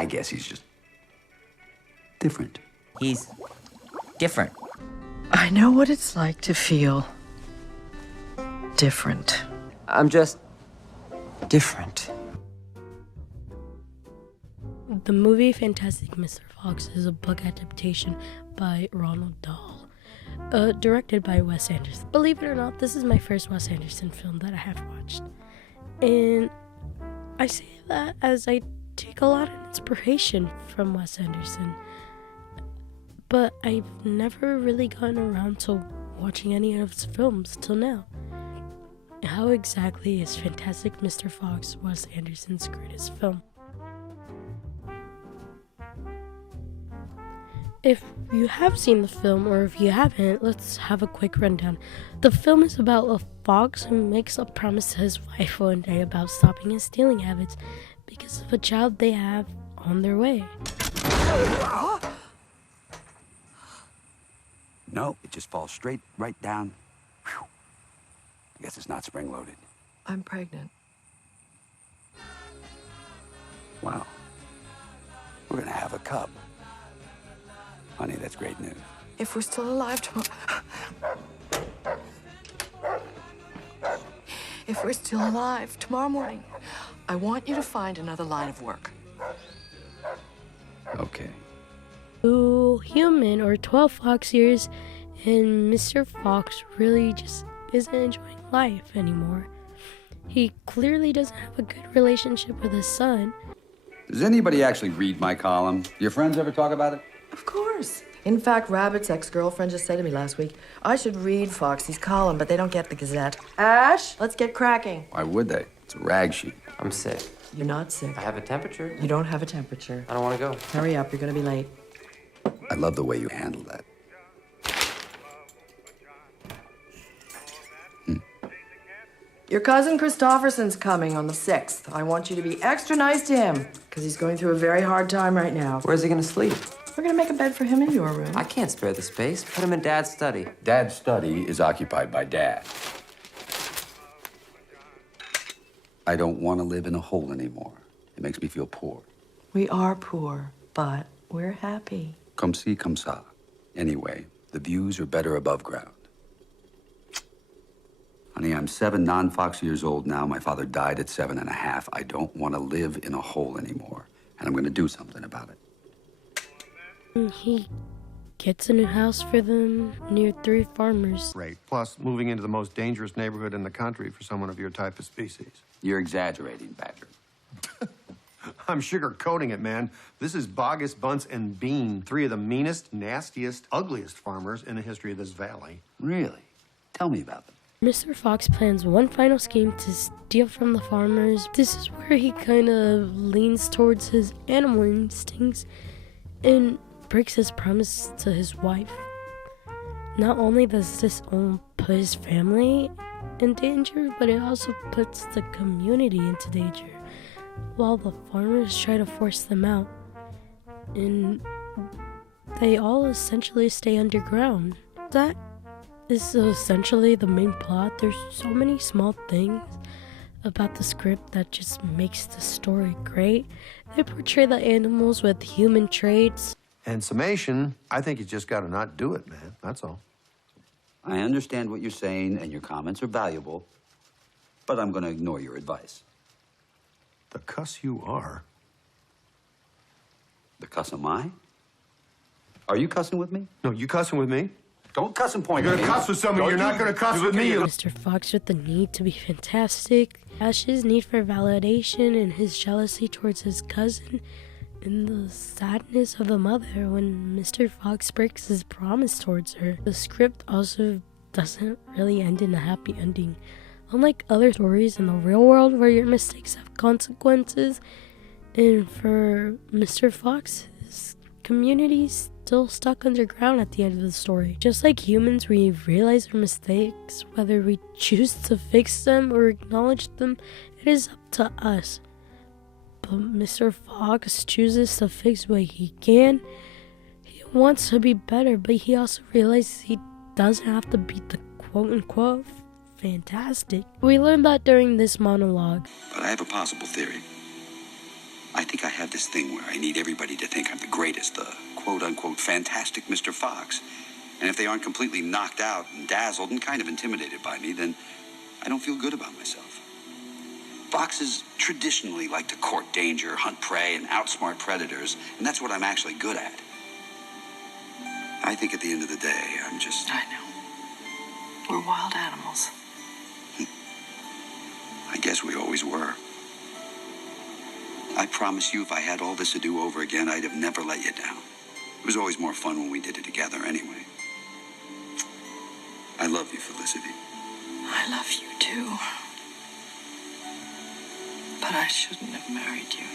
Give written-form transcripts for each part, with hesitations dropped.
I guess he's just different. He's different. I know what it's like to feel different. I'm just different. The movie Fantastic Mr.Fox is a book adaptation by Ronald Dahl, directed by Wes Anderson. Believe it or not, this is my first Wes Anderson film that I have watched. And I say that as I take a lot of inspiration from Wes Anderson. But I've never really gotten around to watching any of his films till now. How exactly is Fantastic Mr. Fox Wes Anderson's greatest film? If you have seen the film, or if you haven't, let's have a quick rundown. The film is about a fox who makes a promise to his wife one day about stopping his stealing habits because of a child they have on their way. No, it just falls straight right down. Whew. I guess it's not spring-loaded. I'm pregnant. Wow. We're gonna have a cub. Honey, that's great news. If we're still alive tomorrow... If we're still alive tomorrow morning, I want you to find another line of work. Okay. 2 human or 12 fox years, and Mr. Fox really just isn't enjoying life anymore. He clearly doesn't have a good relationship with his son. Does anybody actually read my column? Do your friends ever talk about it? Of course. In fact, Rabbit's ex-girlfriend just said to me last week, I should read Foxy's column, but they don't get the Gazette. Ash, let's get cracking. Why would they? It's a rag sheet. I'm sick. You're not sick. I have a temperature. You don't have a temperature. I don't want to go. Hurry up, you're gonna be late. I love the way you handle that. Your cousin Christopherson's coming on the 6th. I want you to be extra nice to him, because he's going through a very hard time right now. Where's he gonna sleep? We're gonna make a bed for him in your room. I can't spare the space. Put him in Dad's study. Dad's study is occupied by Dad. I don't want to live in a hole anymore. It makes me feel poor. We are poor, but we're happy. Come see, come sa. Anyway, the views are better above ground. Honey, I'm 7 non-Fox years old now. My father died at 7.5. I don't want to live in a hole anymore, and I'm going to do something about it. He gets a new house for them near 3 farmers. Right. Plus, moving into the most dangerous neighborhood in the country for someone of your type of species. You're exaggerating, Badger. I'm sugarcoating it, man. This is Bogus, Bunce, and Bean, 3 of the meanest, nastiest, ugliest farmers in the history of this valley. Really? Tell me about them. Mr. Fox plans one final scheme to steal from the farmers. This is where he kind of leans towards his animal instincts and breaks his promise to his wife. Not only does this put his family in danger, but it also puts the community into danger, while the farmers try to force them out. And they all essentially stay underground. That is essentially the main plot. There's so many small things about the script that just makes the story great. They portray the animals with human traits. And summation, I think you just gotta not do it, man. That's all. I understand what you're saying, and your comments are valuable, but I'm going to ignore your advice. The cuss you are. The cuss am I? Are you cussing with me? No, you cussing with me? Don't cuss and point You're at me. gonna cuss with someone, you're not gonna cuss with me. Mr. Fox with the need to be fantastic, Ash's need for validation, and his jealousy towards his cousin, and the sadness of the mother when Mr. Fox breaks his promise towards her. The script also doesn't really end in a happy ending. Unlike other stories in the real world where your mistakes have consequences, and for Mr. Fox, his community's still stuck underground at the end of the story. Just like humans, we realize our mistakes, whether we choose to fix them or acknowledge them, it is up to us. But Mr. Fox chooses to fix what he can. He wants to be better, but he also realizes he doesn't have to be the quote-unquote fantastic. We learned that during this monologue. But I have a possible theory. I think I have this thing where I need everybody to think I'm the greatest, the quote-unquote Fantastic Mr.Fox. And if they aren't completely knocked out and dazzled and kind of intimidated by me, then I don't feel good about myself. Foxes traditionally like to court danger, hunt prey, and outsmart predators, and that's what I'm actually good at. I think at the end of the day, I'm just... I know. We're wild animals. I guess we always were. I promise you, if I had all this to do over again, I'd have never let you down. It was always more fun when we did it together anyway. I love you, Felicity. I love you too. But I shouldn't have married you.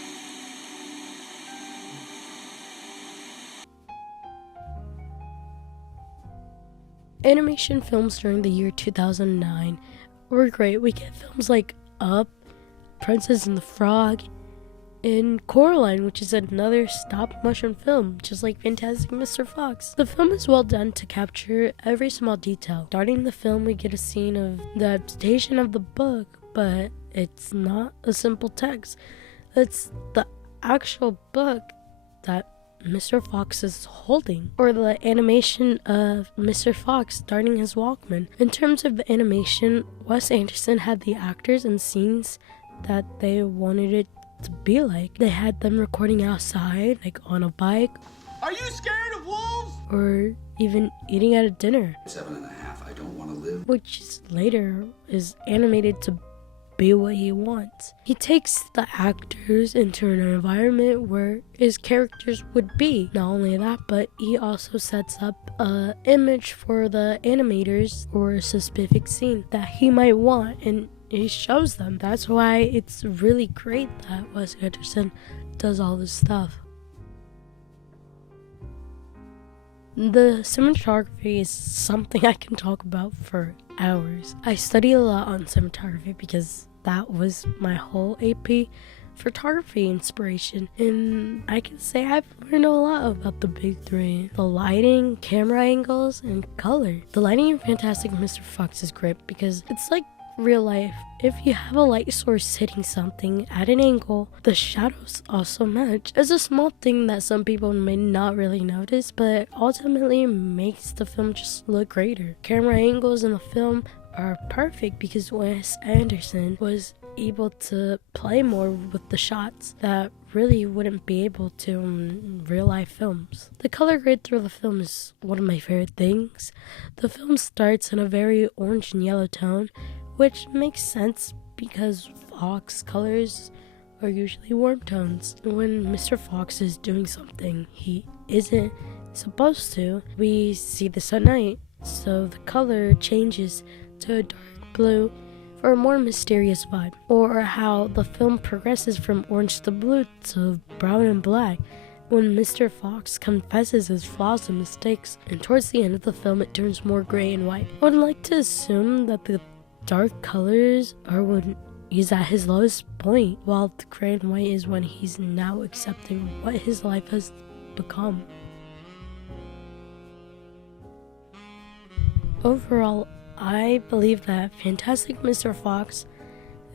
Animation films during the year 2009 were great. We get films like Up, Princess and the Frog, and Coraline, which is another stop-motion film, just like Fantastic Mr. Fox. The film is well done to capture every small detail. Starting the film, we get a scene of the adaptation of the book, but it's not a simple text. It's the actual book that Mr. Fox is holding, or the animation of Mr. Fox starting his Walkman. In terms of the animation, Wes Anderson had the actors and scenes that they wanted it to be like. They had them recording outside, like on a bike. Are you scared of wolves? Or even eating at a dinner. 7.5, I don't want to live. Which later is animated to be what he wants. He takes the actors into an environment where his characters would be. Not only that, but he also sets up an image for the animators for a specific scene that he might want, and he shows them. That's why it's really great that Wes Anderson does all this stuff. The cinematography is something I can talk about for hours. I study a lot on cinematography because that was my whole AP photography inspiration, and I can say I've learned a lot about the big three: the lighting, camera angles, and color. The lighting in Fantastic Mr. Fox is great because it's like real life. If you have a light source hitting something at an angle, the shadows also match. It's a small thing that some people may not really notice, but ultimately makes the film just look greater. Camera angles in the film are perfect because Wes Anderson was able to play more with the shots that really wouldn't be able to in real life films. The color grade through the film is one of my favorite things. The film starts in a very orange and yellow tone, which makes sense because Fox colors are usually warm tones. When Mr. Fox is doing something he isn't supposed to, we see this at night, so the color changes to a dark blue for a more mysterious vibe. Or how the film progresses from orange to blue to brown and black when Mr. Fox confesses his flaws and mistakes, and towards the end of the film it turns more gray and white. I would like to assume that the dark colors are when he's at his lowest point, while the gray and white is when he's now accepting what his life has become. Overall, I believe that Fantastic Mr. Fox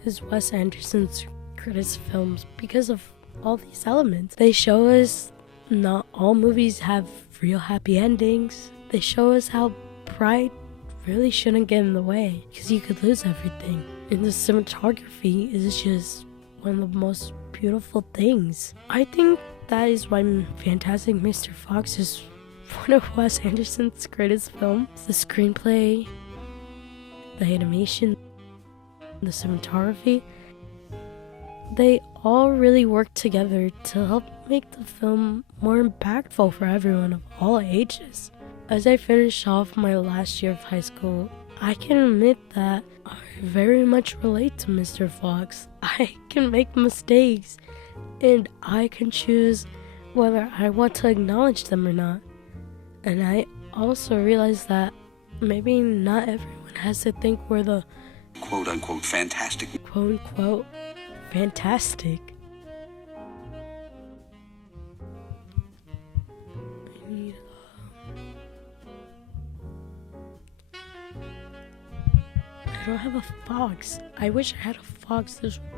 is Wes Anderson's greatest films because of all these elements. They show us not all movies have real happy endings. They show us how pride really shouldn't get in the way because you could lose everything. And the cinematography is just one of the most beautiful things. I think that is why Fantastic Mr. Fox is one of Wes Anderson's greatest films. The screenplay, the animation, the cinematography, they all really work together to help make the film more impactful for everyone of all ages. As I finish off my last year of high school, I can admit that I very much relate to Mr. Fox. I can make mistakes, and I can choose whether I want to acknowledge them or not. And I also realize that maybe not everyone has to think we're the quote-unquote fantastic. Quote-unquote fantastic. I don't have a fox. I wish I had a fox. This would